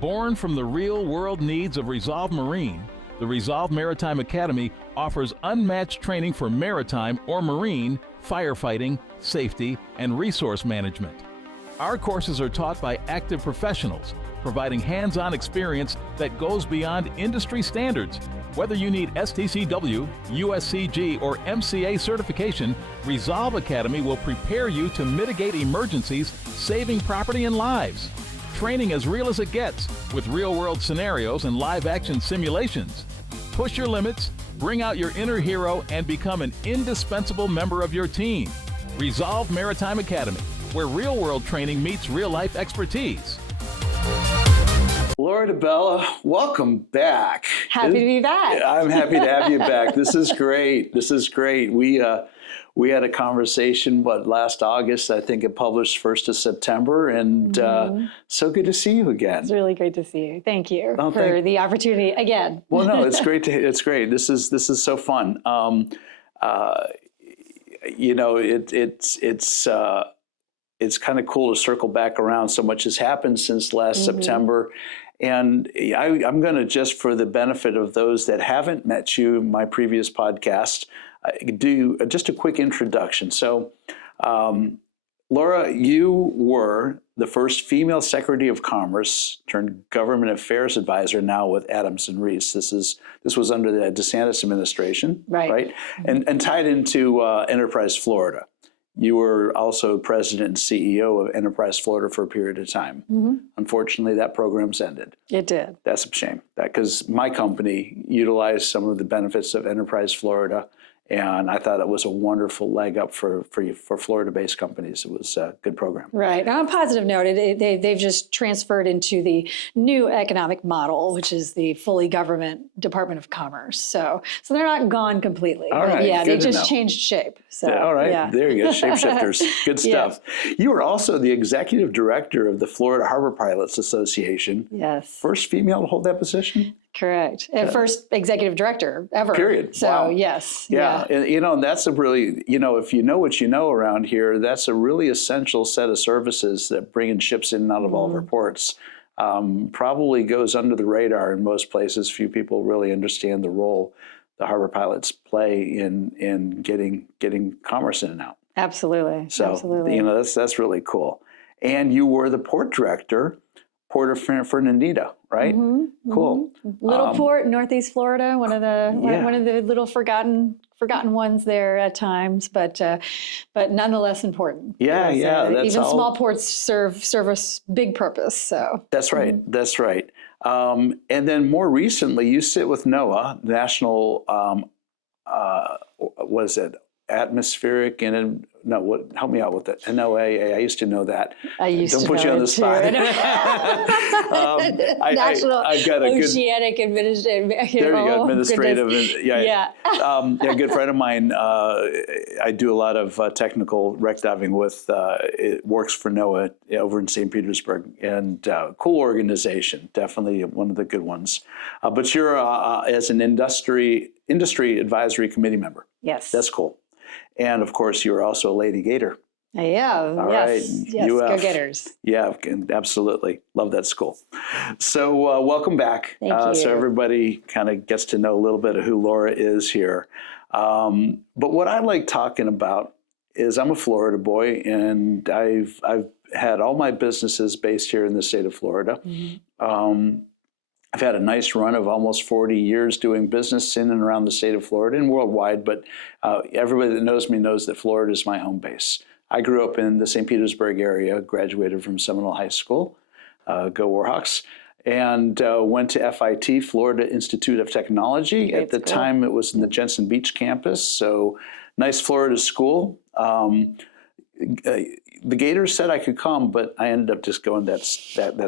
Born from the real-world needs of Resolve Marine, the Resolve Maritime Academy offers unmatched training for maritime or marine, firefighting, safety, and resource management. Our courses are taught by active professionals, providing hands-on experience that goes beyond industry standards. Whether you need STCW, USCG, or MCA certification, Resolve Academy will prepare you to mitigate emergencies, saving property and lives. Training as real as it gets, with real-world scenarios and live-action simulations. Push your limits, bring out your inner hero, and become an indispensable member of your team. Resolve Maritime Academy, where real-world training meets real-life expertise. Laura DiBella, welcome back. Happy to be back. I'm happy to have you back. This is great. This is great. We had a conversation, last August. I think it published 1st of September, and so good to see you again. It's really great to see you. Thank you for the opportunity again. Well, no, it's great. It's great. This is so fun. You know, it's kind of cool to circle back around. So much has happened since last September. And I'm going to, just for the benefit of those that haven't met you, my previous podcast, do just a quick introduction. So, Laura, you were the first female Secretary of Commerce turned government affairs advisor, now with Adams and Reese. This was under the DeSantis administration, right? And tied into Enterprise Florida. You were also president and CEO of Enterprise Florida for a period of time. Unfortunately, that program's ended. It did. That's a shame, because my company utilized some of the benefits of Enterprise Florida, and I thought it was a wonderful leg up for Florida-based companies. It was a good program. Right. On a positive note, they've just transferred into the new economic model, which is the fully government Department of Commerce. So they're not gone completely. All right. Yeah, they just changed shape. So, all right. Yeah. There you go. Shapeshifters. Good stuff. Yes. You were also the executive director of the Florida Harbor Pilots Association. Yes. First female to hold that position? Correct. And first executive director ever. Period. So, wow. Yes. Yeah. And, you know, that's a really, if you know what you know around here, that's a really essential set of services that bringing ships in and out of all of our ports probably goes under the radar in most places. Few people really understand the role the harbor pilots play in getting commerce in and out. Absolutely. So, Absolutely. That's really cool. And you were the port director, Port of Fernandina, right? Cool. Little port, Northeast Florida, one of the little forgotten ones there at times, but nonetheless important. Yeah, even small ports serve a big purpose. So that's right. That's right. And then more recently, you sit with NOAA, National, what is it? Atmospheric and help me out with it. NOAA. I used to know that. Don't put you on the spot. National I've got a Oceanic Administrative. There you go, administrative. A good friend of mine. I do a lot of technical wreck diving with. It works for NOAA over in St. Petersburg, and cool organization. Definitely one of the good ones. But you're as an industry advisory committee member. Yes, that's cool. And of course, you're also a Lady Gator. I am. Yes, go Gators. Yeah, absolutely. Love that school. So welcome back. Thank you. So everybody kind of gets to know a little bit of who Laura is here. But what I like talking about is I'm a Florida boy, and I've had all my businesses based here in the state of Florida. I've had a nice run of almost 40 years doing business in and around the state of Florida and worldwide, but everybody that knows me knows that Florida is my home base. I grew up in the St. Petersburg area, graduated from Seminole High School, go Warhawks, and went to FIT, Florida Institute of Technology. At the time, it was in the Jensen Beach campus, so nice Florida school. The Gators said I could come, but I ended up just going that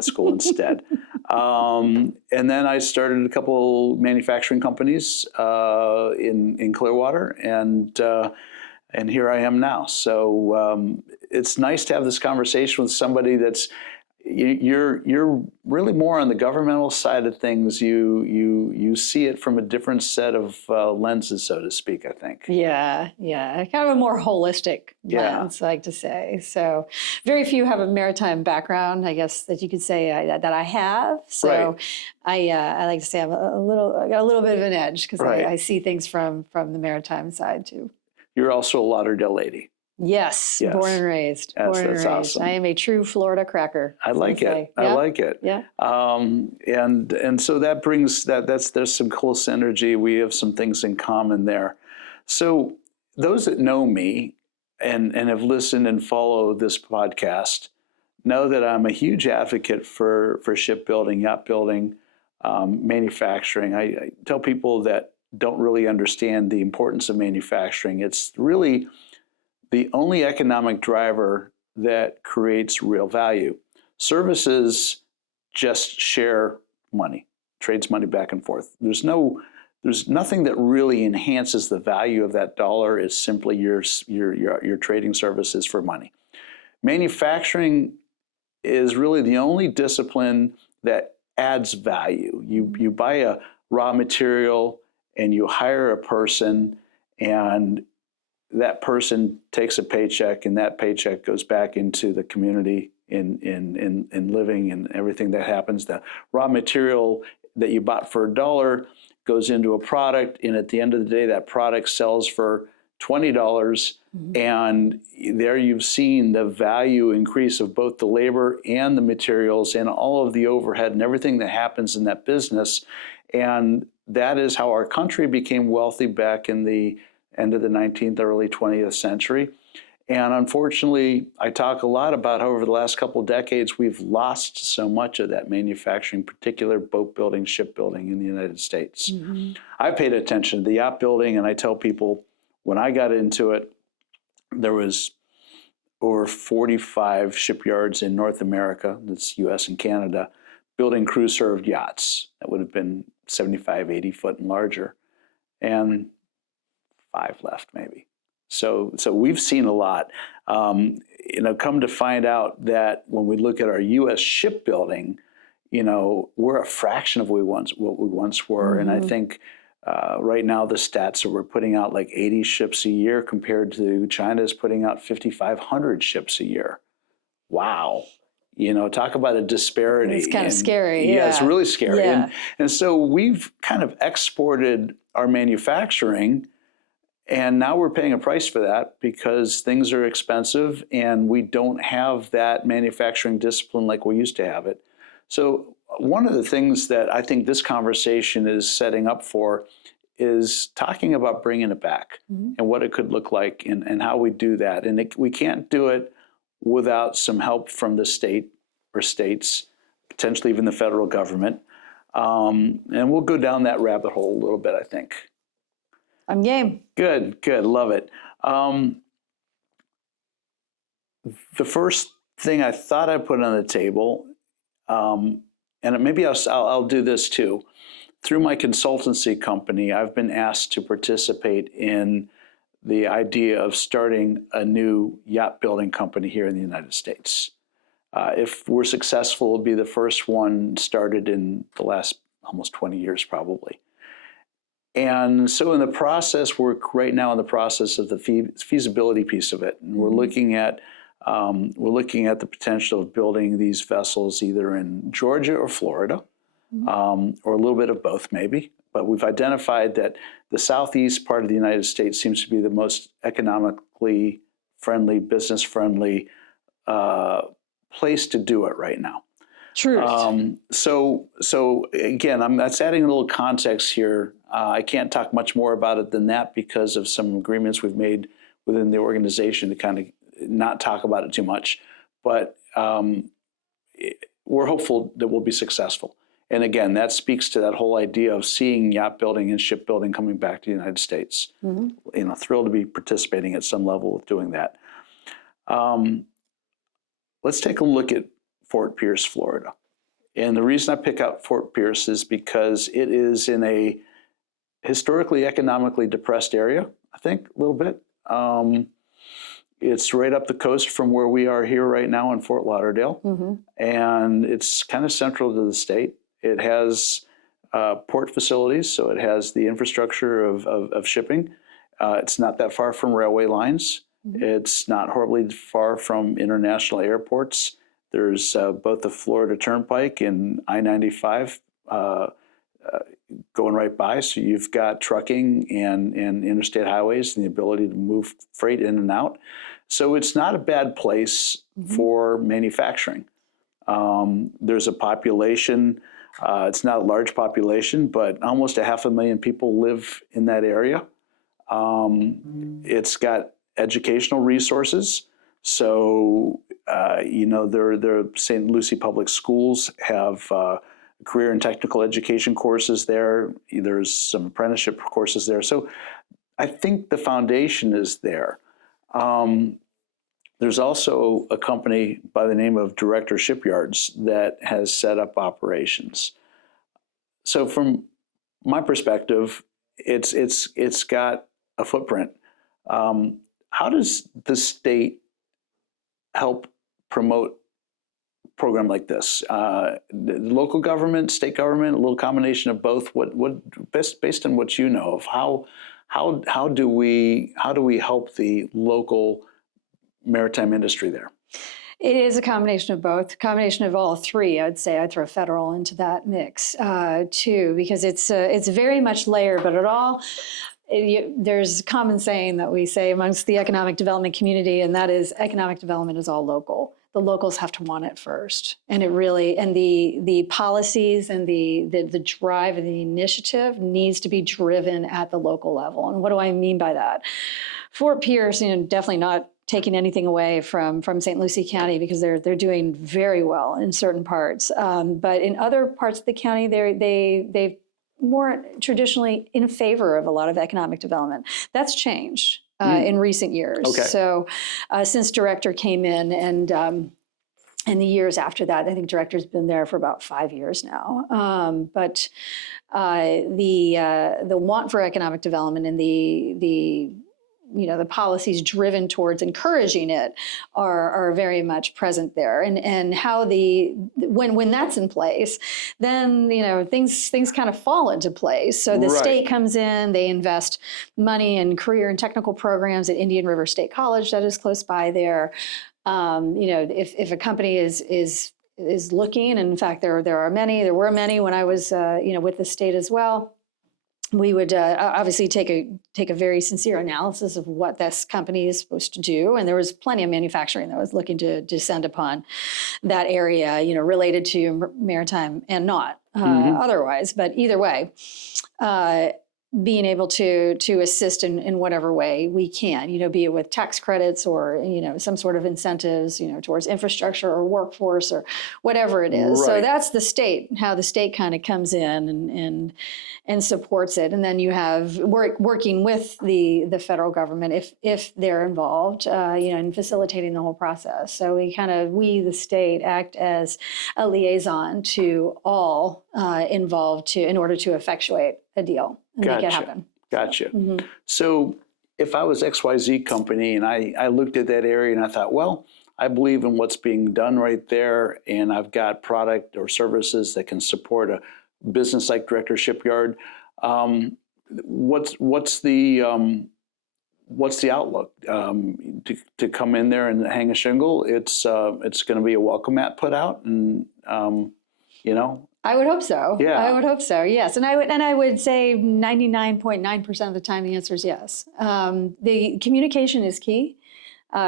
school instead. And then I started a couple manufacturing companies in Clearwater, and here I am now. So it's nice to have this conversation with somebody that's, you're really more on the governmental side of things. You see it from a different set of lenses, so to speak, I think. Yeah, kind of a more holistic lens, I like to say. So very few have a maritime background, I guess, that you could say that I have. So I like to say I got a little bit of an edge because I see things from the maritime side too. You're also a Lauderdale lady. Yes, born and raised. That's awesome. I am a true Florida cracker. I like it. I like it. Yeah. And so that brings there's some cool synergy. We have some things in common there. So those that know me and have listened and follow this podcast know that I'm a huge advocate for shipbuilding, yacht building, manufacturing. I tell people that don't really understand the importance of manufacturing. It's really the only economic driver that creates real value. Services just share money, trades money back and forth. There's nothing that really enhances the value of that dollar. It's simply your trading services for money. Manufacturing is really the only discipline that adds value. You buy a raw material and you hire a person, and that person takes a paycheck, and that paycheck goes back into the community in living and everything that happens. The raw material that you bought for $1 goes into a product, and at the end of the day, that product sells for $20. And there you've seen the value increase of both the labor and the materials and all of the overhead and everything that happens in that business. And that is how our country became wealthy back in the end of the 19th, early 20th century. And unfortunately, I talk a lot about how over the last couple of decades, we've lost so much of that manufacturing, particular boat building, shipbuilding in the United States. I paid attention to the yacht building, and I tell people when I got into it, there was over 45 shipyards in North America, that's US and Canada, building crew-served yachts that would have been 75, 80 foot and larger. And 5 left maybe. So we've seen a lot. Come to find out that when we look at our U.S. shipbuilding, we're a fraction of what we once were. And I think right now the stats that we're putting out like 80 ships a year compared to China's putting out 5,500 ships a year. Wow. Talk about a disparity. It's kind of scary. Yeah, it's really scary. Yeah. And so we've kind of exported our manufacturing, and now we're paying a price for that because things are expensive and we don't have that manufacturing discipline like we used to have it. So one of the things that I think this conversation is setting up for is talking about bringing it back and what it could look like and how we do that. And we can't do it without some help from the state or states, potentially even the federal government. And we'll go down that rabbit hole a little bit, I think. I'm game. Good, love it. The first thing I thought I'd put on the table, and maybe I'll do this too. Through my consultancy company, I've been asked to participate in the idea of starting a new yacht building company here in the United States. If we're successful, it'll be the first one started in the last almost 20 years probably. And so in the process, we're right now in the process of the feasibility piece of it. And we're looking at the potential of building these vessels either in Georgia or Florida, or a little bit of both maybe. But we've identified that the southeast part of the United States seems to be the most economically friendly, business-friendly place to do it right now. True. So again, that's adding a little context here. I can't talk much more about it than that because of some agreements we've made within the organization to kind of not talk about it too much. But we're hopeful that we'll be successful. And again, that speaks to that whole idea of seeing yacht building and shipbuilding coming back to the United States. Thrilled to be participating at some level with doing that. Let's take a look at Fort Pierce, Florida. And the reason I pick out Fort Pierce is because it is in a historically economically depressed area, I think, a little bit. It's right up the coast from where we are here right now in Fort Lauderdale, and it's kind of central to the state. It has port facilities, so it has the infrastructure of shipping. It's not that far from railway lines. It's not horribly far from international airports. There's both the Florida Turnpike and I-95 going right by, so you've got trucking and interstate highways and the ability to move freight in and out. So it's not a bad place for manufacturing. There's a population, it's not a large population, but almost 500,000 people live in that area. It's got educational resources. So, their St. Lucie Public Schools have career and technical education courses there. There's some apprenticeship courses there. So I think the foundation is there. There's also a company by the name of Director Shipyards that has set up operations. So from my perspective, it's got a footprint. How does the state help promote a program like this? Local government, state government, a little combination of both. What based on what you know of, how do we help the local maritime industry there? It is a combination of both, a combination of all three. I'd say I'd throw federal into that mix too, because it's very much layered, but there's a common saying that we say amongst the economic development community, and that is economic development is all local. The locals have to want it first. And the policies and the drive and the initiative needs to be driven at the local level. And what do I mean by that? Fort Pierce, definitely not taking anything away from St. Lucie County, because they're doing very well in certain parts. But in other parts of the county, they've more traditionally in favor of a lot of economic development. That's changed in recent years. Okay. So since Director came in and the years after that, I think Director's been there for about 5 years now. But the want for economic development and the policies driven towards encouraging it are very much present there. And how when that's in place, then things kind of fall into place. So the state comes in, they invest money in career and technical programs at Indian River State College that is close by there. If a company is looking, and in fact there were many when I was with the state as well. We would obviously take a very sincere analysis of what this company is supposed to do, and there was plenty of manufacturing that was looking to descend upon that area, related to maritime and not otherwise. But either way, being able to assist in whatever way we can, be it with tax credits or, some sort of incentives, towards infrastructure or workforce or whatever it is. Right. So that's the state, how the state kind of comes in and supports it. And then you have working with the federal government if they're involved, in facilitating the whole process. So we, the state, act as a liaison to all involved in order to effectuate a deal and make it happen. Gotcha. Mm-hmm. So if I was XYZ company and I looked at that area and I thought, well, I believe in what's being done right there, and I've got product or services that can support a business like Director Shipyard, what's the outlook to come in there and hang a shingle? It's going to be a welcome mat put out, and I would hope so. Yeah. I would hope so. Yes, and I would say 99.9% of the time the answer is yes. The communication is key.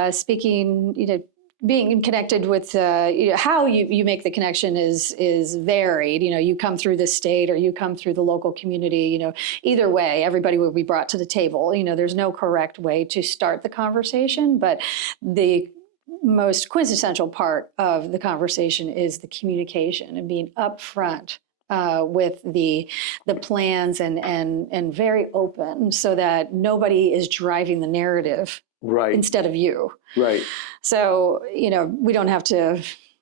Speaking, being connected with how you make the connection is varied. You come through the state or you come through the local community. Either way, everybody will be brought to the table. There's no correct way to start the conversation, but the most quintessential part of the conversation is the communication and being upfront with the plans and very open, so that nobody is driving the narrative instead of you. Right. So, we don't have to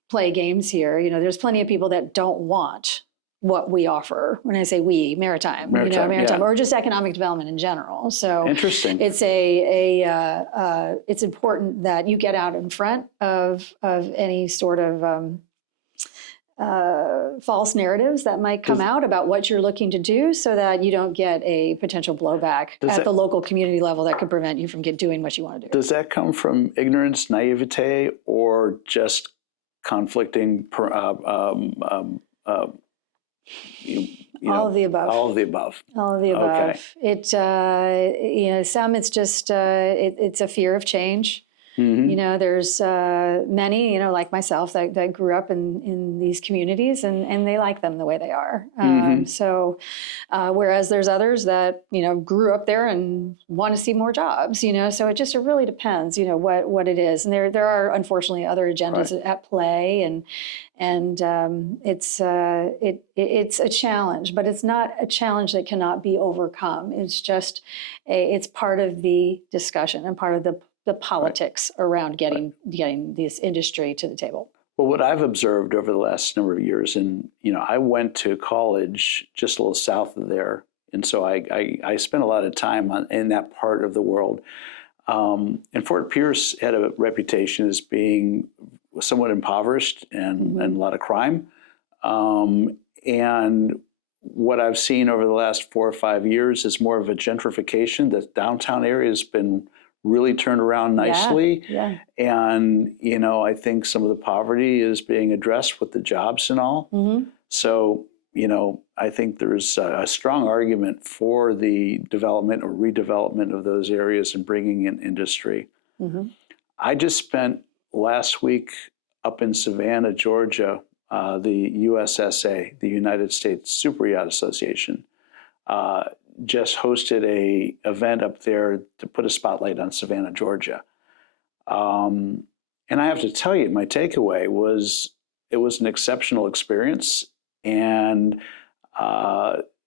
play games here. There's plenty of people that don't want what we offer. When I say we, maritime, Maritime, yeah. or just economic development in general. So interesting. It's it's important that you get out in front of any sort of false narratives that might come out about what you're looking to do, so that you don't get a potential blowback at the local community level that could prevent you from doing what you want to do. Does that come from ignorance, naivete, or just conflicting? All of the above. All of the above. All of the above. Okay. It, some it's just it's a fear of change. Mm-hmm. There's many, like myself, that grew up in these communities, and they like them the way they are. So, whereas there's others that, grew up there and want to see more jobs, so it really depends, what it is. And there are, unfortunately, other agendas at play, and it's a challenge, but it's not a challenge that cannot be overcome. It's just it's part of the discussion and part of the politics around getting this industry to the table. Well, what I've observed over the last number of years, and I went to college just a little south of there, and so I spent a lot of time in that part of the world. And Fort Pierce had a reputation as being somewhat impoverished and a lot of crime. And what I've seen over the last 4 or 5 years is more of a gentrification. The downtown area has been really turned around nicely. Yeah. And, I think some of the poverty is being addressed with the jobs and all. So, I think there's a strong argument for the development or redevelopment of those areas and bringing in industry. I just spent last week up in Savannah, Georgia, the USSA, the United States Super Yacht Association, just hosted a event up there to put a spotlight on Savannah, Georgia. And I have to tell you, my takeaway was it was an exceptional experience. And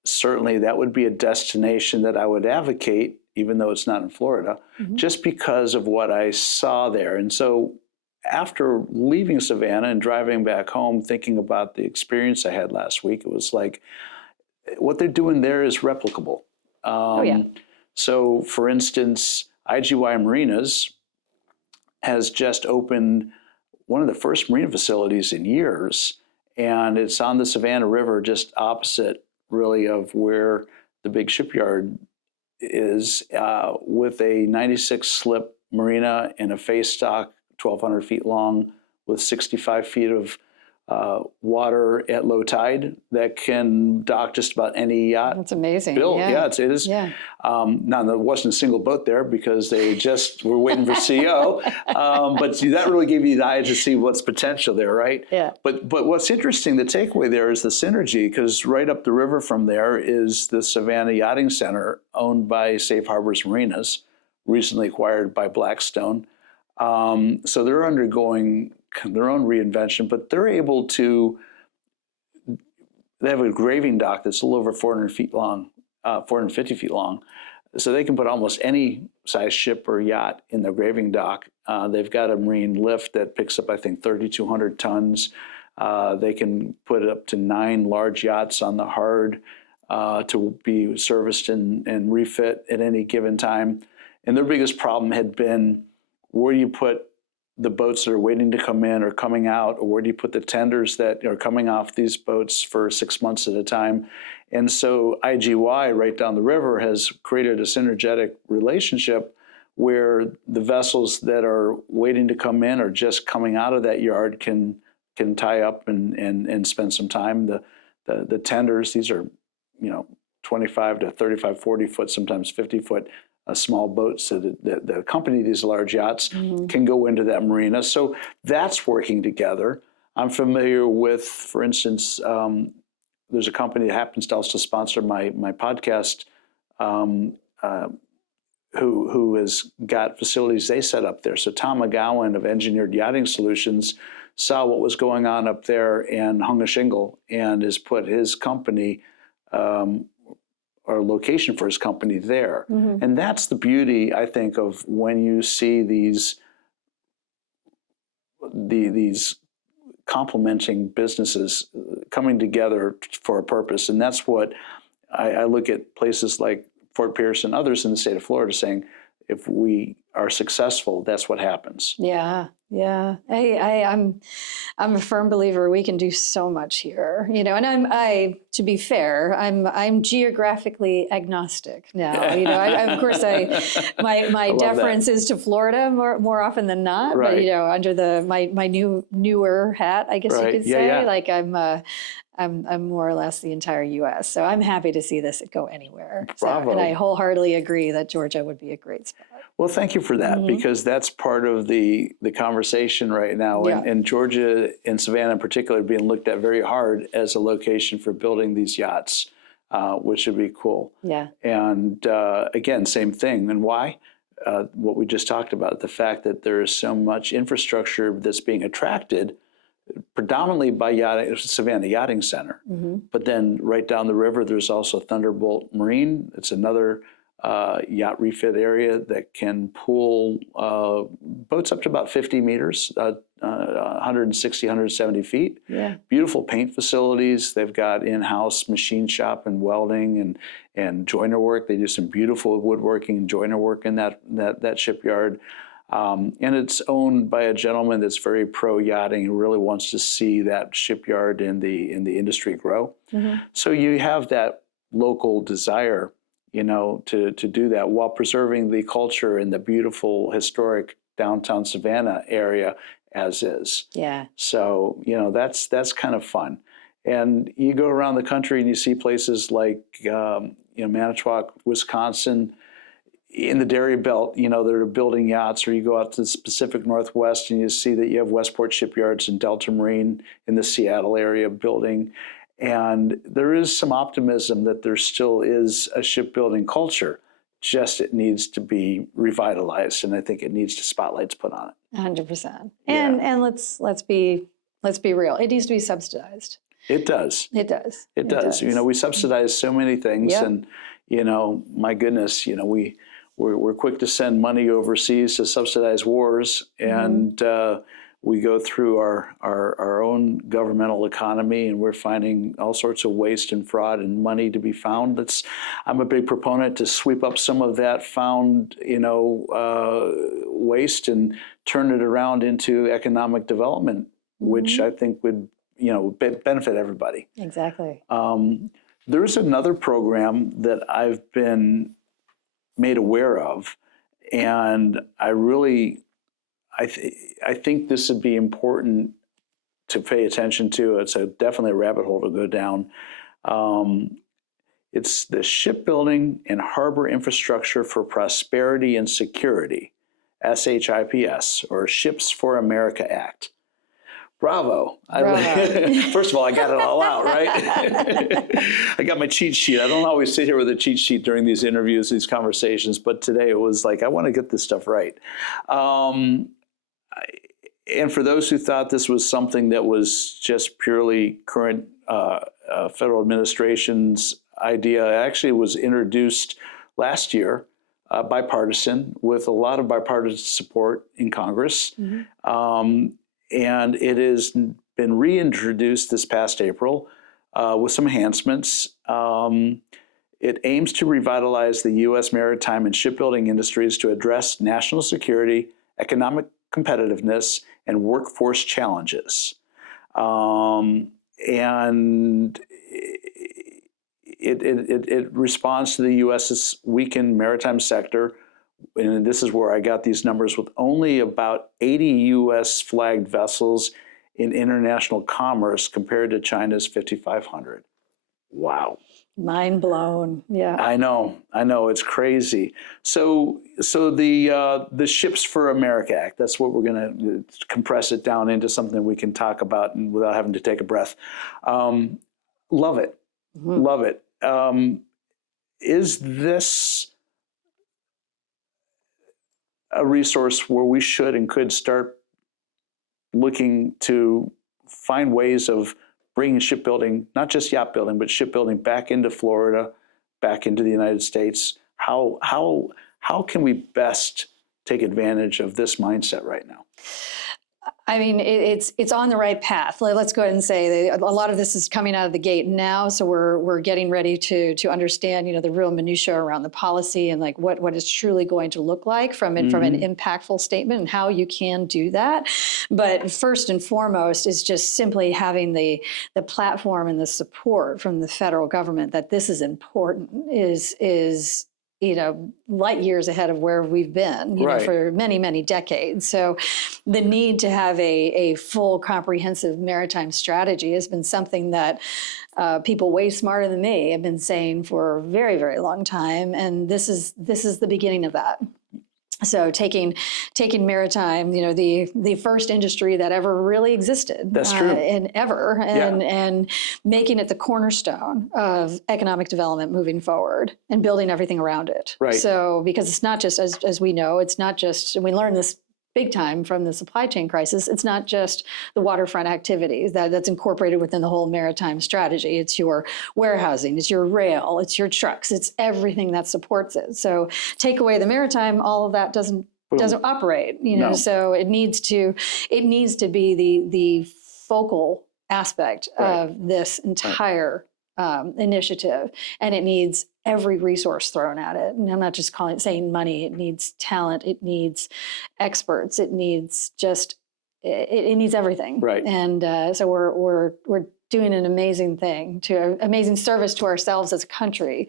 certainly that would be a destination that I would advocate, even though it's not in Florida, just because of what I saw there. And so after leaving Savannah and driving back home, thinking about the experience I had last week, it was like, what they're doing there is replicable. So, for instance, IGY Marinas has just opened one of the first marina facilities in years, and it's on the Savannah River, just opposite, really, of where the big shipyard is, with a 96 slip marina and a face stock, 1,200 feet long, with 65 feet of water at low tide that can dock just about any yacht. That's amazing. Built. Yeah, it is. Yeah. Now, there wasn't a single boat there because they just were waiting for CO. But that really gave you the eye to see what's potential there, right? Yeah. But what's interesting, the takeaway there is the synergy, because right up the river from there is the Savannah Yachting Center, owned by Safe Harbors Marinas, recently acquired by Blackstone. So they're undergoing their own reinvention, but they're able to, they have a graving dock that's a little over 400 feet long, 450 feet long. So they can put almost any size ship or yacht in their graving dock. They've got a marine lift that picks up, I think, 3,200 tons. They can put up to 9 large yachts on the hard to be serviced and refit at any given time. And their biggest problem had been, where do you put the boats that are waiting to come in or coming out, or where do you put the tenders that are coming off these boats for 6 months at a time? And so IGY, right down the river, has created a synergetic relationship where the vessels that are waiting to come in or just coming out of that yard can tie up and spend some time. The tenders, these are 25 to 35, 40 foot, sometimes 50 foot small boats, so that the company, these large yachts, can go into that marina. So that's working together. I'm familiar with, for instance, there's a company that happens to also sponsor my podcast, who has got facilities they set up there. So Tom McGowan of Engineered Yachting Solutions saw what was going on up there and hung a shingle and has put his company, or location for his company there. And that's the beauty, I think, of when you see these complementing businesses coming together for a purpose. And that's what I look at places like Fort Pierce and others in the state of Florida saying, if we are successful, that's what happens. Yeah, yeah. I'm a firm believer we can do so much here, you know. And to be fair, I'm geographically agnostic now. You know, of course, my deference is to Florida more often than not. Right. But you know, under my newer hat, I guess you could say, like I'm more or less the entire U.S. So I'm happy to see this go anywhere. Bravo. So, and I wholeheartedly agree that Georgia would be a great spot. Well, thank you for that, because that's part of the conversation right now. Yeah. And Georgia and Savannah in particular are being looked at very hard as a location for building these yachts, which would be cool. Yeah. And again, same thing. And why? What we just talked about, the fact that there is so much infrastructure that's being attracted predominantly by Savannah Yachting Center. But then right down the river, there's also Thunderbolt Marine. It's another yacht refit area that can pool boats up to about 50 meters, 160, 170 feet. Yeah. Beautiful paint facilities. They've got in-house machine shop and welding and joiner work. They do some beautiful woodworking and joiner work in that shipyard. And it's owned by a gentleman that's very pro yachting and really wants to see that shipyard in the industry grow. So you have that local desire, you know, to do that while preserving the culture in the beautiful historic downtown Savannah area as is. Yeah. So, you know, that's kind of fun. And you go around the country and you see places like, Manitowoc, Wisconsin, in the dairy belt, you know, they're building yachts, or you go out to the Pacific Northwest and you see that you have Westport Shipyards and Delta Marine in the Seattle area building. And there is some optimism that there still is a shipbuilding culture, just it needs to be revitalized, and I think it needs spotlights put on it. 100%. And let's be real. It needs to be subsidized. It does. It does. It does. You know, we subsidize so many things, and you know, my goodness, you know, we're quick to send money overseas to subsidize wars, and we go through our own governmental economy, and we're finding all sorts of waste and fraud and money to be found. I'm a big proponent to sweep up some of that found, you know, waste and turn it around into economic development, which I think would, you know, benefit everybody. Exactly. There's another program that I've been made aware of, and I think this would be important to pay attention to. It's definitely a rabbit hole to go down. It's the Shipbuilding and Harbor Infrastructure for Prosperity and Security, SHIPS, or Ships for America Act. Bravo. First of all, I got it all out, right? I got my cheat sheet. I don't always sit here with a cheat sheet during these interviews, these conversations, but today it was like, I want to get this stuff right. And for those who thought this was something that was just purely current federal administration's idea, it actually was introduced last year, bipartisan, with a lot of bipartisan support in Congress. And it has been reintroduced this past April with some enhancements. It aims to revitalize the U.S. maritime and shipbuilding industries to address national security, economic competitiveness, and workforce challenges. And it responds to the U.S.'s weakened maritime sector. And this is where I got these numbers, with only about 80 U.S. flagged vessels in international commerce compared to China's 5,500. Wow. Mind blown. Yeah. I know, it's crazy. So the Ships for America Act, that's what we're going to compress it down into something we can talk about and without having to take a breath. Love it. Love it. Is this a resource where we should and could start looking to find ways of bringing shipbuilding, not just yacht building, but shipbuilding back into Florida, back into the United States? How can we best take advantage of this mindset right now? I mean, it's on the right path. Let's go ahead and say a lot of this is coming out of the gate now. So we're getting ready to understand, the real minutiae around the policy and like what it's truly going to look like from an impactful statement and how you can do that. But first and foremost is just simply having the platform and the support from the federal government that this is important is light years ahead of where we've been, for many, many decades. So the need to have a full comprehensive maritime strategy has been something that people way smarter than me have been saying for a very, very long time. And this is the beginning of that. So taking maritime, the first industry that ever really existed. That's true. And making it the cornerstone of economic development moving forward and building everything around it. Right. So because it's not just, as we know, it's not just, and we learned this big time from the supply chain crisis, it's not just the waterfront activities that's incorporated within the whole maritime strategy. It's your warehousing, it's your rail, it's your trucks, it's everything that supports it. So take away the maritime, all of that doesn't operate. No. So it needs to be the focal aspect of this entire initiative, and it needs every resource thrown at it. And I'm not just saying money. It needs talent. It needs experts. It needs it needs everything. Right. And so we're doing an amazing amazing service to ourselves as a country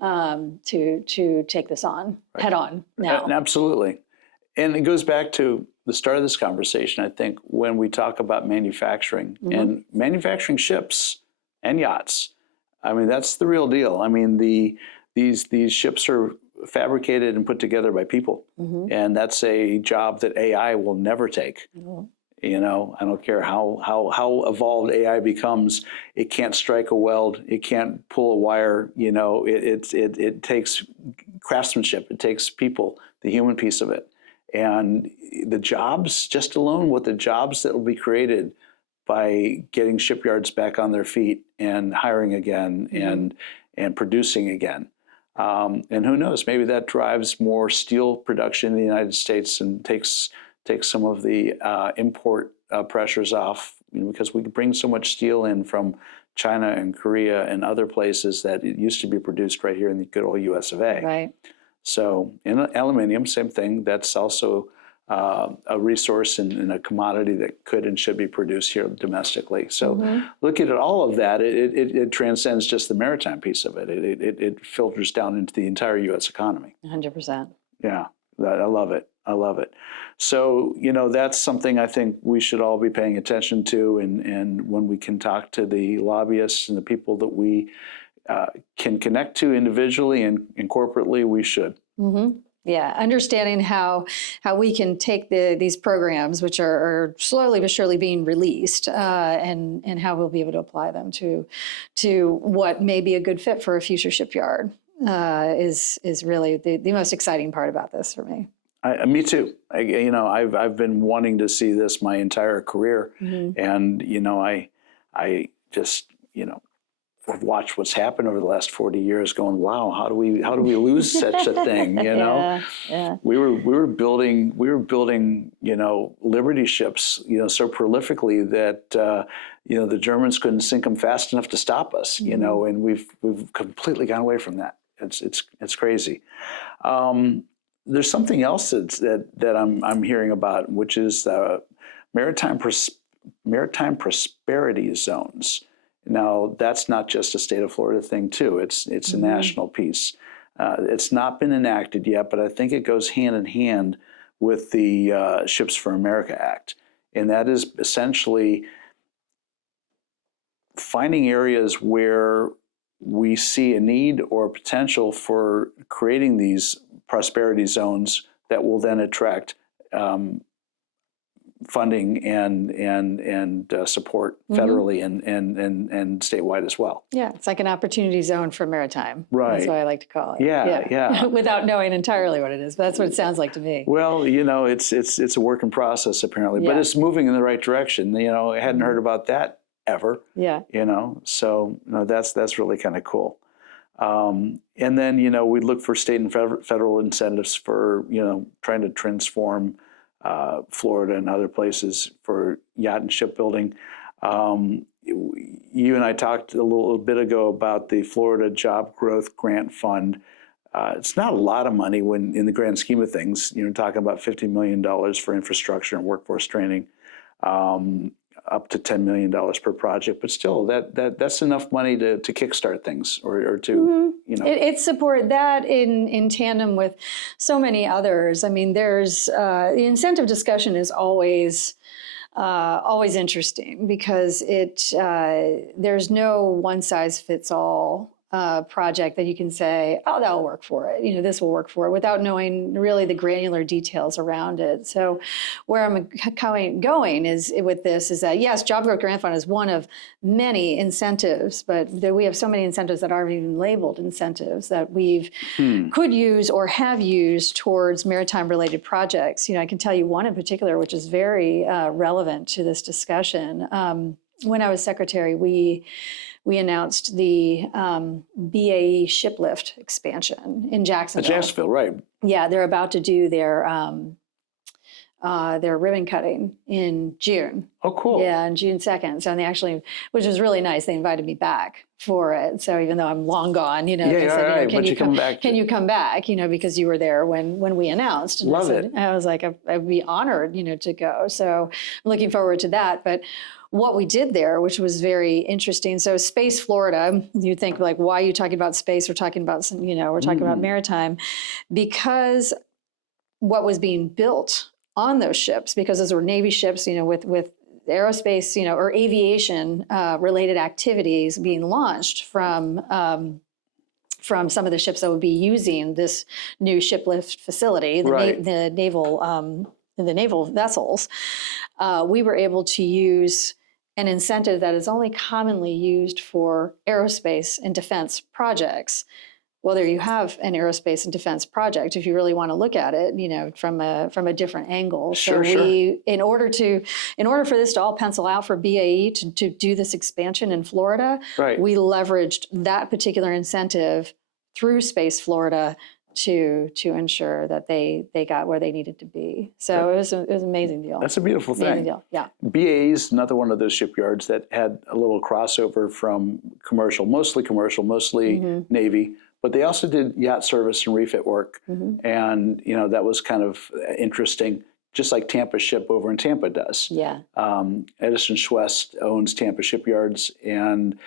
to take this on head on now. Absolutely. And it goes back to the start of this conversation, I think, when we talk about manufacturing and manufacturing ships and yachts. I mean, that's the real deal. I mean, these ships are fabricated and put together by people, and that's a job that AI will never take. I don't care how evolved AI becomes. It can't strike a weld. It can't pull a wire. It takes craftsmanship. It takes people, the human piece of it, and the jobs just alone. What the jobs that will be created by getting shipyards back on their feet and hiring again and producing again. And who knows, maybe that drives more steel production in the United States and takes some of the import pressures off, because we bring so much steel in from China and Korea and other places that it used to be produced right here in the good old US of A. Right. So in aluminum, same thing. That's also a resource and a commodity that could and should be produced here domestically. So looking at all of that, it transcends just the maritime piece of it. It filters down into the entire U.S. economy. 100%. Yeah, I love it. I love it. So, that's something I think we should all be paying attention to. And when we can talk to the lobbyists and the people that we can connect to individually and corporately, we should. Yeah, understanding how we can take these programs, which are slowly but surely being released, and how we'll be able to apply them to what may be a good fit for a future shipyard is really the most exciting part about this for me. Me too. I've been wanting to see this my entire career, and I just I've watched what's happened over the last 40 years going, wow, how do we lose such a thing? Yeah. We were building Liberty ships, so prolifically that, the Germans couldn't sink them fast enough to stop us, and we've completely gone away from that. It's crazy. There's something else that I'm hearing about, which is Maritime Prosperity Zones. Now, that's not just a state of Florida thing, too. It's a national piece. It's not been enacted yet, but I think it goes hand in hand with the Ships for America Act. And that is essentially finding areas where we see a need or potential for creating these prosperity zones that will then attract funding and support federally and statewide as well. Yeah, it's like an opportunity zone for maritime. Right. That's what I like to call it. Yeah. Without knowing entirely what it is, but that's what it sounds like to me. Well, it's a work in process apparently, but it's moving in the right direction. I hadn't heard about that ever. Yeah. So that's really kind of cool. And then we look for state and federal incentives for trying to transform Florida and other places for yacht and shipbuilding. You and I talked a little bit ago about the Florida Job Growth Grant Fund. It's not a lot of money when, in the grand scheme of things, you're talking about $50 million for infrastructure and workforce training, up to $10 million per project. But still, that's enough money to kickstart things or to, It support that in tandem with so many others. I mean, there's the incentive discussion is always interesting because there's no one size fits all project that you can say, oh, that'll work for it. This will work for it, without knowing really the granular details around it. So where I'm going is with this is that, yes, Job Growth Grant Fund is one of many incentives, but we have so many incentives that aren't even labeled incentives that we've could use or have used towards maritime related projects. I can tell you one in particular, which is very relevant to this discussion. When I was secretary, we announced the BAE shiplift expansion in Jacksonville. Jacksonville, right? Yeah, they're about to do their ribbon cutting in June. Oh, cool. Yeah, on June 2nd. So they actually, which was really nice, they invited me back for it. So even though I'm long gone, they said, can you come back? Because you were there when we announced. And Love it. I was like, I'd be honored, to go. So I'm looking forward to that. But what we did there, which was very interesting. So Space Florida, you think like, why are you talking about space? We're talking about, we're talking about maritime, because what was being built on those ships, because those were Navy ships, with aerospace, or aviation related activities being launched from some of the ships that would be using this new shiplift facility, the naval vessels. We were able to use an incentive that is only commonly used for aerospace and defense projects. Well, there you have an aerospace and defense project if you really want to look at it, from a different angle. Sure, so in order for this to all pencil out for BAE to do this expansion in Florida, we leveraged that particular incentive through Space Florida to ensure that they got where they needed to be. So it was an amazing deal. That's a beautiful thing. Amazing deal. Yeah. BAE is another one of those shipyards that had a little crossover from commercial, mostly Navy, but they also did yacht service and refit work. And, that was kind of interesting, just like Tampa Ship over in Tampa does. Yeah. Edison Schwest owns Tampa Shipyards, and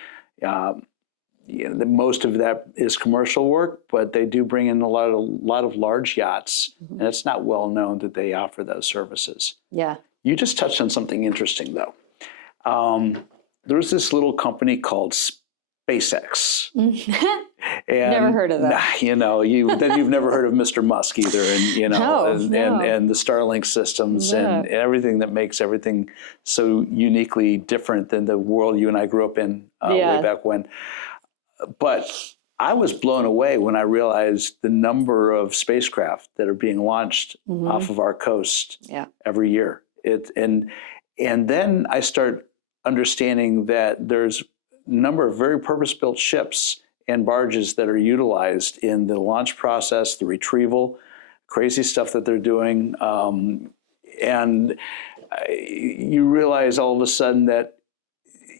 most of that is commercial work, but they do bring in a lot of large yachts, and it's not well known that they offer those services. Yeah. You just touched on something interesting, though. There's this little company called SpaceX. And, never heard of that. You've never heard of Mr. Musk either, and and the Starlink systems and everything that makes everything so uniquely different than the world you and I grew up in way back when. But I was blown away when I realized the number of spacecraft that are being launched off of our coast every year. And then I start understanding that there's a number of very purpose-built ships and barges that are utilized in the launch process, the retrieval, crazy stuff that they're doing. And you realize all of a sudden that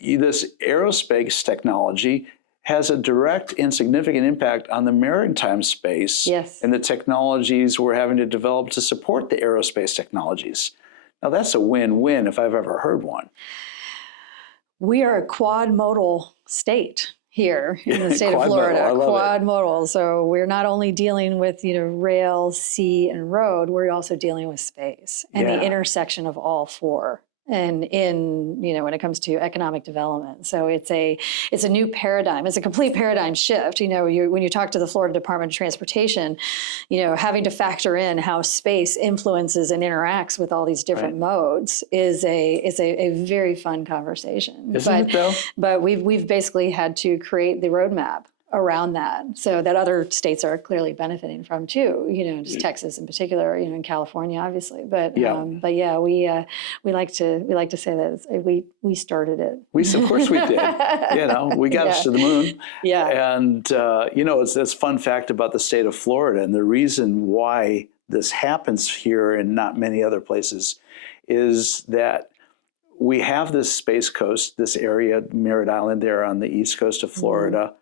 this aerospace technology has a direct and significant impact on the maritime space and the technologies we're having to develop to support the aerospace technologies. Now, that's a win-win if I've ever heard one. We are a quad modal state here in the state of Florida, quad modal. So we're not only dealing with, rail, sea, and road, we're also dealing with space and the intersection of all four. And when it comes to economic development. So it's a new paradigm. It's a complete paradigm shift. When you talk to the Florida Department of Transportation, having to factor in how space influences and interacts with all these different modes is a very fun conversation. Isn't it though? But we've basically had to create the roadmap around that, so that other states are clearly benefiting from too. Just Texas in particular. In California, obviously. But we like to say that we started it. Of course we did. We got us to the moon. Yeah. And it's fun fact about the state of Florida, and the reason why this happens here and not many other places is that we have this Space Coast, this area, Merritt Island there on the east coast of Florida.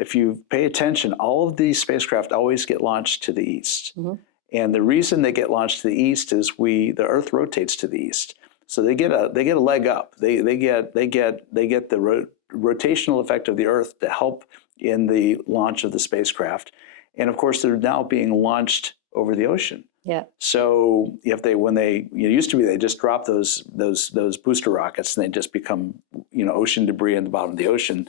If you pay attention, all of these spacecraft always get launched to the east. And the reason they get launched to the east is the Earth rotates to the east. So they get a leg up. They get the rotational effect of the Earth to help in the launch of the spacecraft. And of course, they're now being launched over the ocean. Yeah. So it used to be they just drop those booster rockets and they just become ocean debris in the bottom of the ocean.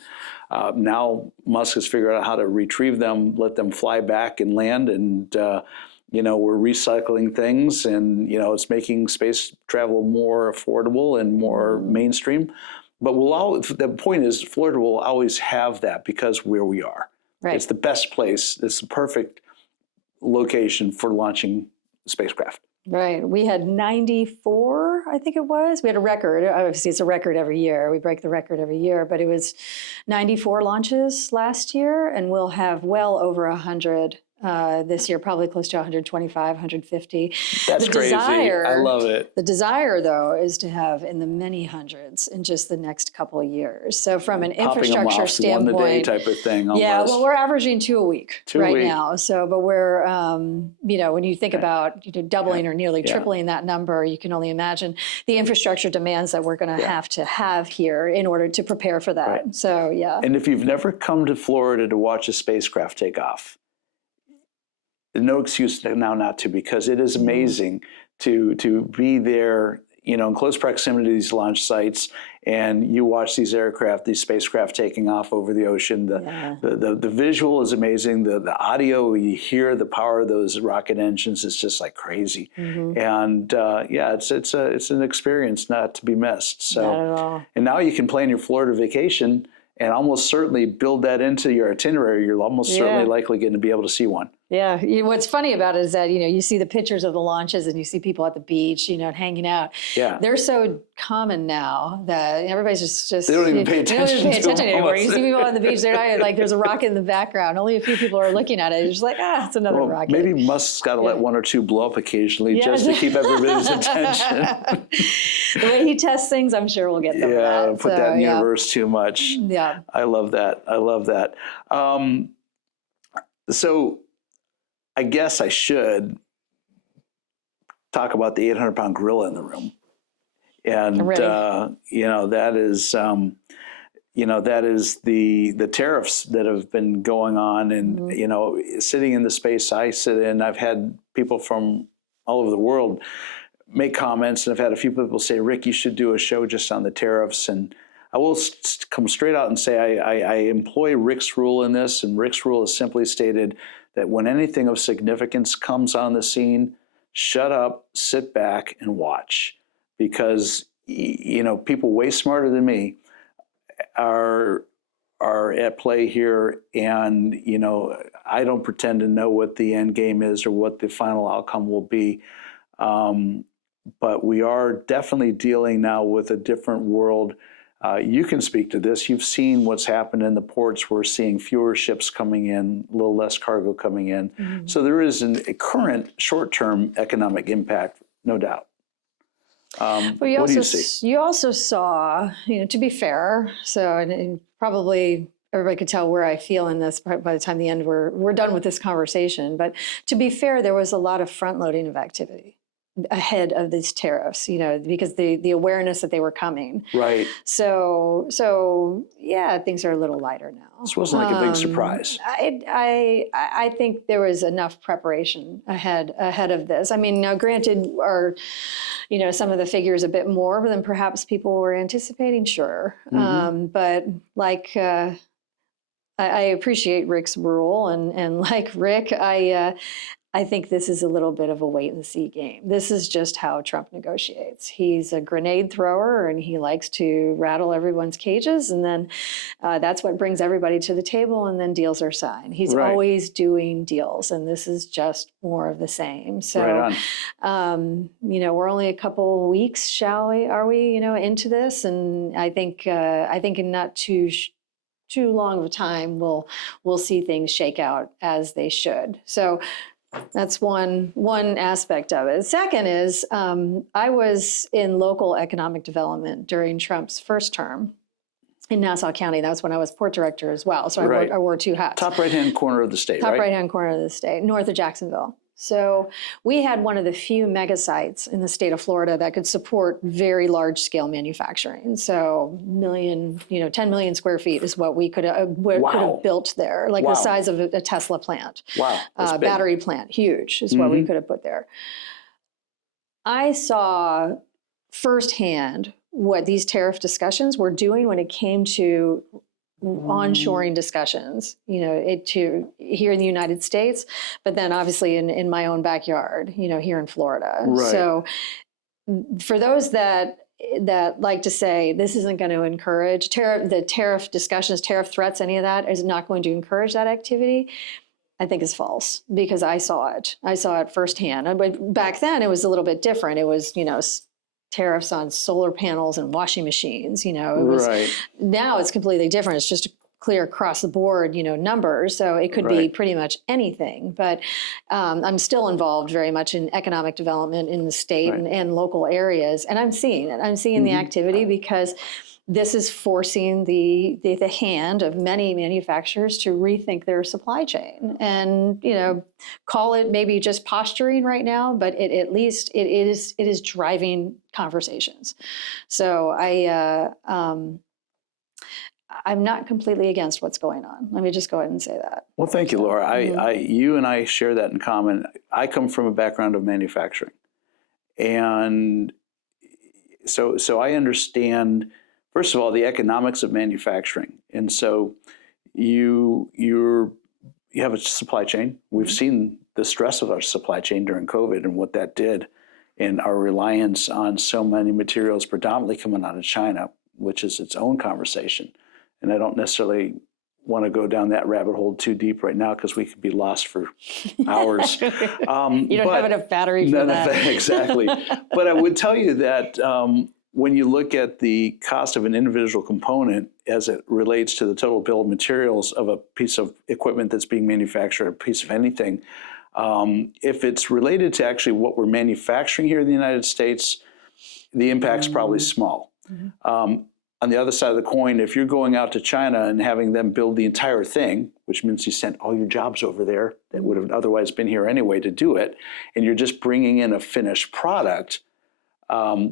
Now Musk has figured out how to retrieve them, let them fly back and land, and we're recycling things, and it's making space travel more affordable and more mainstream. But the point is, Florida will always have that because where we are. Right. It's the best place. It's the perfect location for launching spacecraft. Right. We had 94, I think it was. We had a record. Obviously, it's a record every year. We break the record every year, but it was 94 launches last year, and we'll have well over 100 this year, probably close to 125, 150. That's crazy. I love it. The desire, though, is to have in the many hundreds in just the next couple of years. So from an infrastructure standpoint, one a day type of thing. Almost. Yeah, well, we're averaging 2 a week now. So, but we're, when you think about doubling or nearly tripling that number, you can only imagine the infrastructure demands that we're going to have here in order to prepare for that. Right. So, yeah. And if you've never come to Florida to watch a spacecraft take off, no excuse now not to, because it is amazing to be there, in close proximity to these launch sites, and you watch these spacecraft taking off over the ocean. The visual is amazing. The audio, you hear the power of those rocket engines. It's just like crazy. And it's an experience not to be missed. So, not at all. And now you can plan your Florida vacation and almost certainly build that into your itinerary. You're almost certainly likely going to be able to see one. Yeah. What's funny about it is that, you see the pictures of the launches and you see people at the beach, hanging out. Yeah. They're so common now that everybody's just they don't even pay attention, anymore. You see people on the beach, they're not like, there's a rocket in the background. Only a few people are looking at it. It's just like, it's another rocket. Maybe Musk's got to let one or two blow up occasionally just to keep everybody's attention. The way he tests things, I'm sure we'll get them. Yeah, put that in the universe too much. Yeah. I love that. So I guess I should talk about the 800-pound gorilla in the room. And, that is the tariffs that have been going on. And, sitting in the space I sit in, I've had people from all over the world make comments. And I've had a few people say, Rick, you should do a show just on the tariffs. And I will come straight out and say I employ Rick's rule in this. And Rick's rule is simply stated that when anything of significance comes on the scene, shut up, sit back, and watch. Because, people way smarter than me are at play here. And, I don't pretend to know what the end game is or what the final outcome will be. But we are definitely dealing now with a different world. You can speak to this. You've seen what's happened in the ports. We're seeing fewer ships coming in, a little less cargo coming in. So there is a current short-term economic impact, no doubt. What do you see? You also saw, to be fair, and probably everybody could tell where I feel in this by the time the end we're done with this conversation. But to be fair, there was a lot of front-loading of activity ahead of these tariffs, because the awareness that they were coming. Right. So things are a little lighter now. This wasn't like a big surprise. I think there was enough preparation ahead of this. I mean, now granted, are some of the figures a bit more than perhaps people were anticipating? Sure. But like, I appreciate Rick's rule, and like Rick, I think this is a little bit of a wait and see game. This is just how Trump negotiates. He's a grenade thrower, and he likes to rattle everyone's cages, and then that's what brings everybody to the table, and then deals are signed. He's always doing deals, and this is just more of the same. So, we're only a couple weeks, are we, into this, and I think in not too long of a time, we'll see things shake out as they should. So, That's one aspect of it. Second is I was in local economic development during Trump's first term in Nassau County. That was when I was port director as well. So I wore two hats. Top right-hand corner of the state, Top right? right-hand corner of the state, north of Jacksonville. So we had one of the few mega sites in the state of Florida that could support very large scale manufacturing. So 10 million square feet is what we could have built there, like the size of a Tesla plant. Wow. Battery plant, huge is what we could have put there. I saw firsthand what these tariff discussions were doing when it came to onshoring discussions, to here in the United States, but then obviously in my own backyard, here in Florida. Right. So for those that like to say this isn't going to encourage the tariff discussions, tariff threats, any of that is not going to encourage that activity, I think is false, because I saw it firsthand. But back then it was a little bit different. It was, tariffs on solar panels and washing machines, now it's completely different. It's just clear across the board, numbers. So it could be pretty much anything, but I'm still involved very much in economic development in the state and local areas. And I'm seeing it. I'm seeing the activity because this is forcing the hand of many manufacturers to rethink their supply chain and, call it maybe just posturing right now, but at least it is driving conversations. So I'm not completely against what's going on. Let me just go ahead and say that. Well, thank you, Laura. You and I share that in common. I come from a background of manufacturing. And so I understand, first of all, the economics of manufacturing. And so you have a supply chain. We've seen the stress of our supply chain during COVID and what that did, and our reliance on so many materials predominantly coming out of China, which is its own conversation. And I don't necessarily want to go down that rabbit hole too deep right now because we could be lost for hours. You don't have enough battery for that. Exactly. But I would tell you that when you look at the cost of an individual component as it relates to the total bill of materials of a piece of equipment that's being manufactured, a piece of anything, if it's related to actually what we're manufacturing here in the United States, the impact's probably small. On the other side of the coin, if you're going out to China and having them build the entire thing, which means you sent all your jobs over there that would have otherwise been here anyway to do it, and you're just bringing in a finished product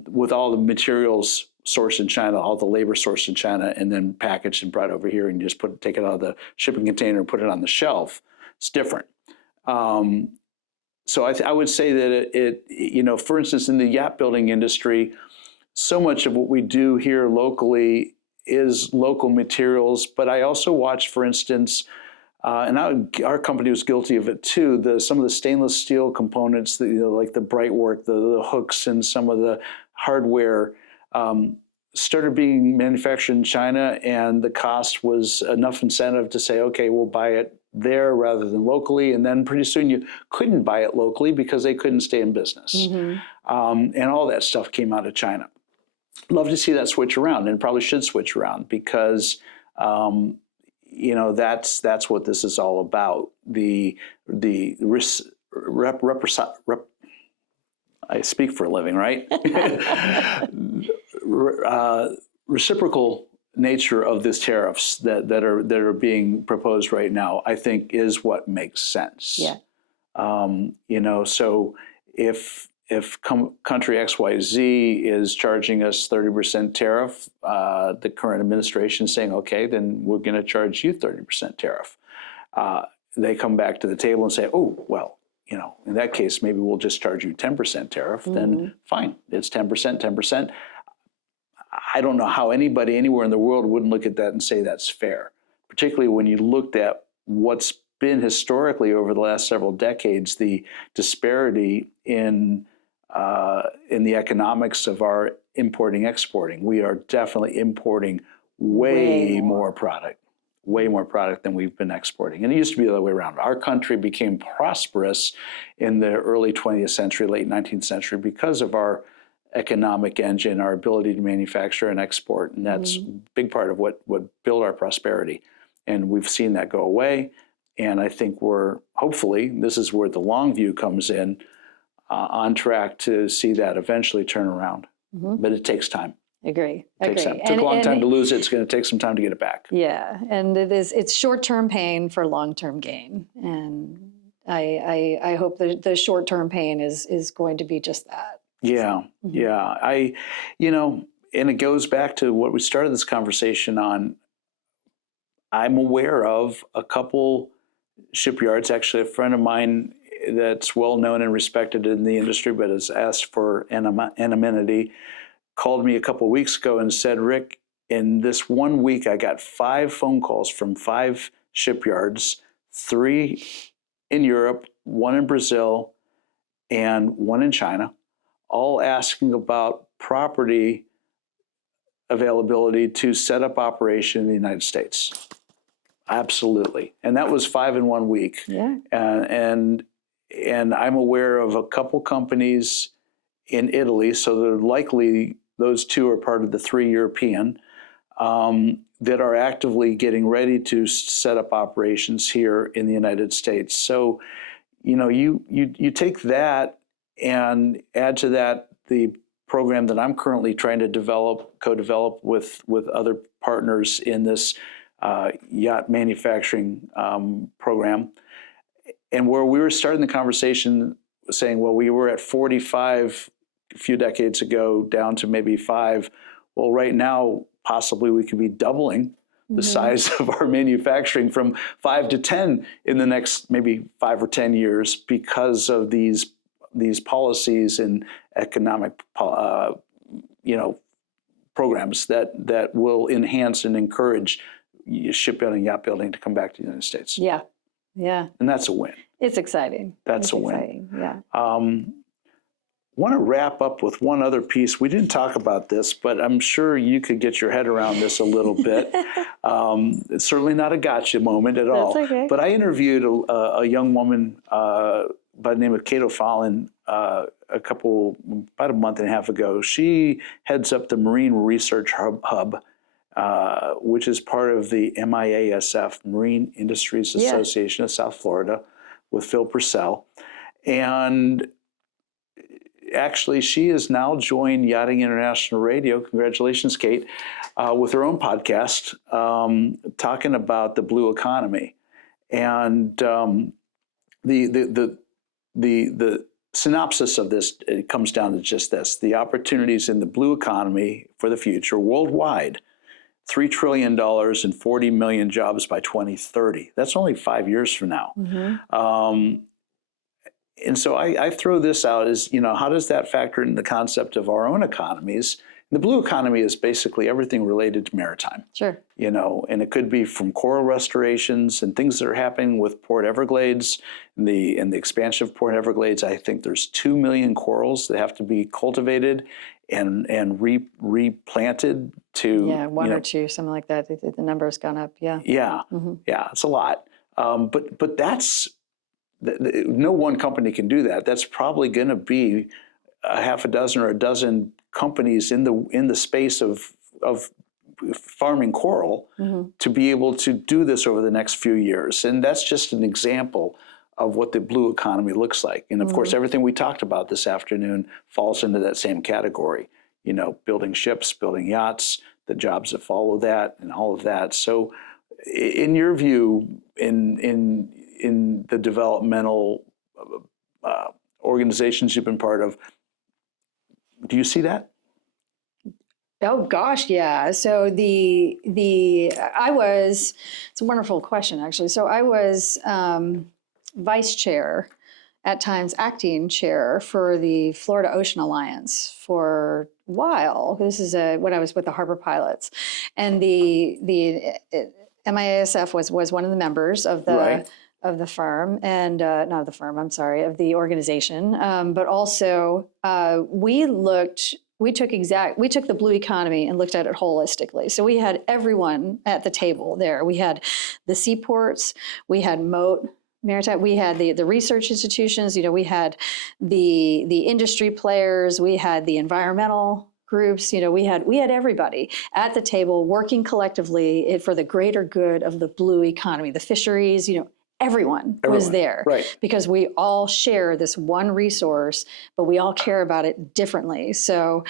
with all the materials sourced in China, all the labor sourced in China, and then packaged and brought over here, and you just take it out of the shipping container and put it on the shelf. It's different. So I would say that for instance, in the yacht building industry, so much of what we do here locally is local materials, but I also watched, for instance, and our company was guilty of it too, some of the stainless steel components, like the bright work, the hooks and some of the hardware started being manufactured in China, and the cost was enough incentive to say, okay, we'll buy it there rather than locally. And then pretty soon you couldn't buy it locally because they couldn't stay in business. And all that stuff came out of China. Love to see that switch around, and probably should switch around because that's what this is all about. I speak for a living, right? Reciprocal nature of these tariffs that are being proposed right now, I think, is what makes sense. Yeah. So if country XYZ is charging us 30% tariff, the current administration is saying, okay, then we're going to charge you 30% tariff. They come back to the table and say, oh, well, in that case, maybe we'll just charge you 10% tariff. Then fine, it's 10%. I don't know how anybody anywhere in the world wouldn't look at that and say that's fair, particularly when you looked at what's been historically over the last several decades, the disparity in the economics of our importing, exporting. We are definitely importing way more product than we've been exporting. And it used to be the other way around. Our country became prosperous in the early 20th century, late 19th century because of our economic engine, our ability to manufacture and export. And that's a big part of what built our prosperity. And we've seen that go away. And I think we're, hopefully, this is where the long view comes in, on track to see that eventually turn around. But it takes time. Agree. It takes time. It took a long time to lose it. It's going to take some time to get it back. Yeah, and it's short-term pain for long-term gain. And I hope that the short-term pain is going to be just that. Yeah, yeah. And it goes back to what we started this conversation on. I'm aware of a couple shipyards, actually a friend of mine that's well known and respected in the industry, but has asked for anonymity, called me a couple of weeks ago and said, Rick, in this 1 week, I got 5 phone calls from 5 shipyards, 3 in Europe, 1 in Brazil, and 1 in China, all asking about property availability to set up operation in the United States. Absolutely. And that was 5 in 1 week. Yeah. And I'm aware of a couple companies in Italy, so they're likely those 2 are part of the 3 European, that are actively getting ready to set up operations here in the United States. So, you take that and add to that the program that I'm currently trying to co-develop with other partners in this yacht manufacturing program, and where we were starting the conversation saying, well, we were at 45 a few decades ago down to maybe 5. Well, right now, possibly we could be doubling the size of our manufacturing from 5 to 10 in the next maybe 5 or 10 years because of these policies and economic programs that will enhance and encourage shipbuilding, yacht building to come back to the United States. Yeah, yeah. And that's a win. It's exciting. That's a win. Exciting. Yeah. Want to wrap up with one other piece. We didn't talk about this, but I'm sure you could get your head around this a little bit. It's certainly not a gotcha moment at all. That's okay. But I interviewed a young woman by the name of Kato Fallon about a month and a half ago. She heads up the Marine Research Hub, which is part of the MIASF, Marine Industries Association of South Florida, with Phil Purcell. And actually, she has now joined Yachting International Radio. Congratulations, Kate, with her own podcast, talking about the blue economy. And the synopsis of this, it comes down to just this: the opportunities in the blue economy for the future worldwide. $3 trillion and 40 million jobs by 2030. That's only 5 years from now. And so I throw this out as, how does that factor in the concept of our own economies? The blue economy is basically everything related to maritime. Sure. And it could be from coral restorations and things that are happening with Port Everglades and the expansion of Port Everglades. I think there's 2 million corals that have to be cultivated and replanted to 1 or 2, something like that. The number has gone up. Yeah. Yeah. Yeah, it's a lot. But that's no one company can do that. That's probably going to be a half a dozen or a dozen companies in the space of farming coral to be able to do this over the next few years. And that's just an example of what the blue economy looks like. And of course, everything we talked about this afternoon falls into that same category. Building ships, building yachts, the jobs that follow that, and all of that. So, in your view, in the developmental organizations you've been part of, do you see that? Oh gosh, yeah. So it's a wonderful question actually. So I was vice chair, at times acting chair for the Florida Ocean Alliance for a while. This is when I was with the Harbor Pilots, and the MIASF was one of the members of the. Right. Of the firm, and not of the firm, I'm sorry, of the organization. But also we took the blue economy and looked at it holistically. So we had everyone at the table there. We had the seaports, we had Moat Maritime, we had the research institutions, we had the industry players, we had the environmental groups, we had everybody at the table working collectively for the greater good of the blue economy, the fisheries, everyone was there, right? Because we all share this one resource, but we all care about it differently. So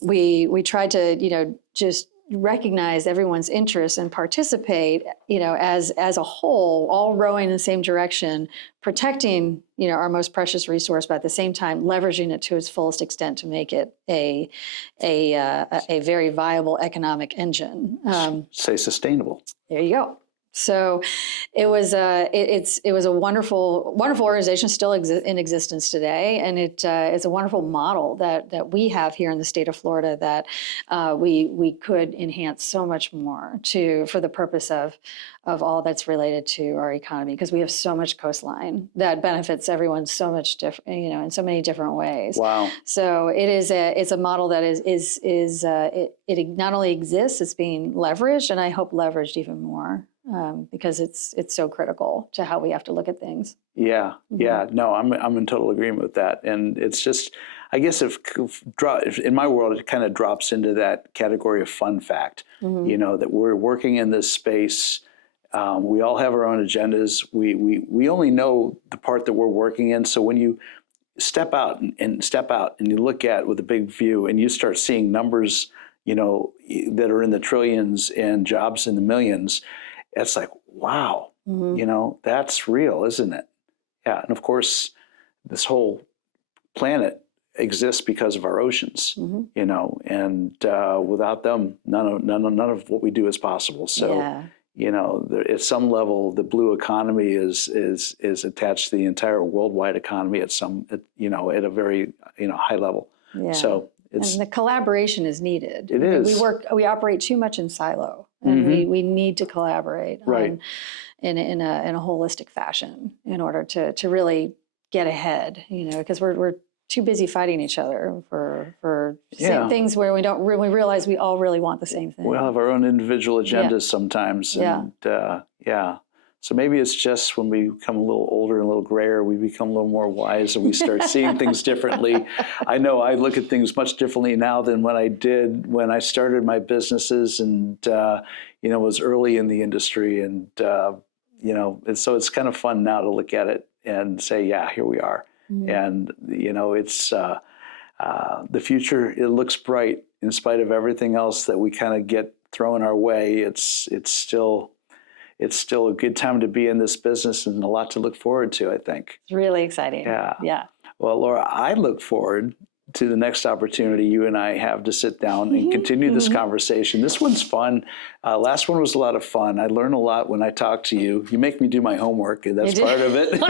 we tried to, just recognize everyone's interests and participate, as a whole, all rowing in the same direction, protecting, our most precious resource, but at the same time leveraging it to its fullest extent to make it a very viable economic engine. Say sustainable. There you go. So it was it was a wonderful organization, still in existence today, and it's a wonderful model that we have here in the state of Florida that we could enhance so much more for the purpose of all that's related to our economy, because we have so much coastline that benefits everyone so much different, in so many different ways. Wow. So it's a model that it not only exists, it's being leveraged, and I hope leveraged even more. Because it's so critical to how we have to look at things. Yeah, yeah. No, I'm in total agreement with that. And it's just, I guess if in my world, it kind of drops into that category of fun fact, that we're working in this space. We all have our own agendas. We only know the part that we're working in. So when you step out and you look at with a big view and you start seeing numbers, that are in the trillions and jobs in the millions, it's like, wow, that's real, isn't it? Yeah, and of course, this whole planet exists because of our oceans, and without them, none of what we do is possible. So, at some level, the blue economy is attached to the entire worldwide economy at a very high level. Yeah. So. And the collaboration is needed. It is. We operate too much in silo, and we need to collaborate in a holistic fashion in order to really get ahead. Because we're too busy fighting each other for things where we realize we all really want the same thing. We all have our own individual agendas sometimes, and So maybe it's just when we become a little older and a little grayer, we become a little more wise and we start seeing things differently. I know I look at things much differently now than what I did when I started my businesses and, was early in the industry. And, and so it's kind of fun now to look at it and say, yeah, here we are. Mm-hmm. And, it's the future, it looks bright in spite of everything else that we kind of get thrown our way. It's still a good time to be in this business and a lot to look forward to, I think. It's really exciting. Yeah. Well, Laura, I look forward to the next opportunity you and I have to sit down and continue this conversation. This one's fun. Last one was a lot of fun. I learn a lot when I talk to you. You make me do my homework, and that's part of it.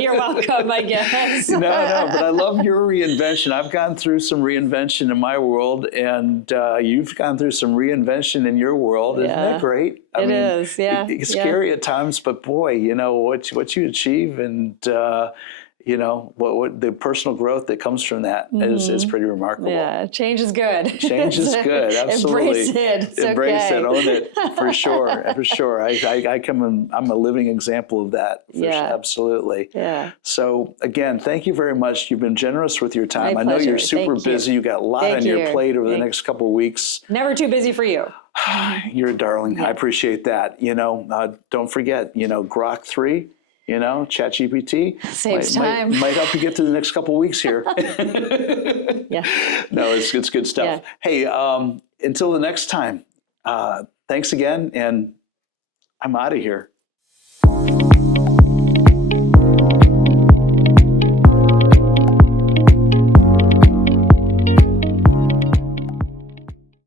You're welcome, I guess. No, but I love your reinvention. I've gone through some reinvention in my world, and you've gone through some reinvention in your world. Isn't that great? I mean, is, yeah. It's scary at times, but boy, what you achieve and what the personal growth that comes from that is pretty remarkable. Yeah, change is good. Change is good, absolutely. Embrace it. It's Embrace it, own it, for sure, for sure. I'm a living example of that. Absolutely. Yeah. So again, thank you very much. You've been generous with your time. My I know pleasure. you're super busy. You got a lot on your plate over the next couple of weeks. Never too busy for you. You're a darling. Yeah. I appreciate that. Don't forget, Grok 3. ChatGPT saves time. Might help you get through the next couple of weeks here. Yeah. No, it's good stuff. Yeah. Hey, until the next time, thanks again, and I'm out of here.